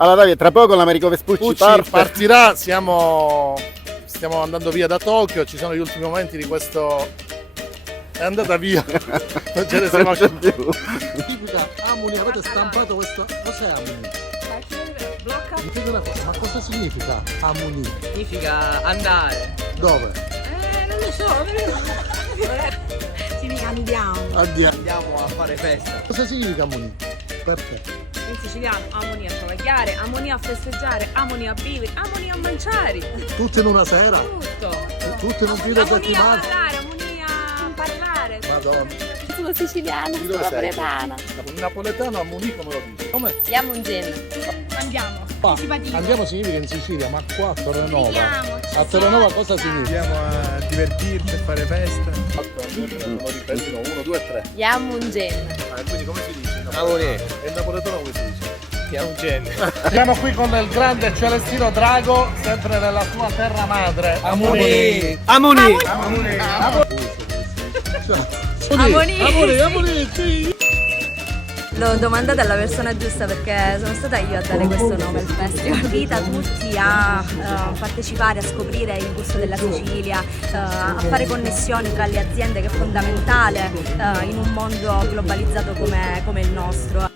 Allora Davide, tra poco l'Americo Vespucci Pucci partirà, stiamo andando via da Tokyo, ci sono gli ultimi momenti di questo... È andata via, non ce ne siamo più. Significa Amuni, avete stampato questo. Cos'è Amuni? Ma cosa significa Amuni? Significa andare. Dove? Non lo so, Significa andiamo. andiamo a fare festa. Cosa significa Amuni? Per te? In siciliano amoni a travagliare, amoni a festeggiare, amoni a vivere, amoni a mangiare. Tutti in una sera? Tutto. Tutti in un fine Amoni a settimana? parlare, amoni a parlare. Madonna. Sono siciliana, Di dove sono sei? napoletana. Il napoletano a Muni come lo dici? Come? Andiamo in genere. Andiamo. Qua, Simpatico. andiamo significa in Sicilia, ma qua a Terranova. Vediamo, ci A Terranova sono. cosa significa? Andiamo a divertirci e fare festa. Non ripetono, 1, 2, 3. Andiamo in genere. Quindi come si dice? Amoni. E il napoletano come si dice? Andiamo in genere. Siamo qui con il grande Celestino Drago, sempre nella sua terra madre. Amoni. Amoni! Amoni, sì. L'ho domandata alla persona giusta perché sono stata io a dare questo nome al festival. Invita tutti a partecipare, a scoprire il gusto della Sicilia, a fare connessioni tra le aziende, che è fondamentale in un mondo globalizzato come il nostro.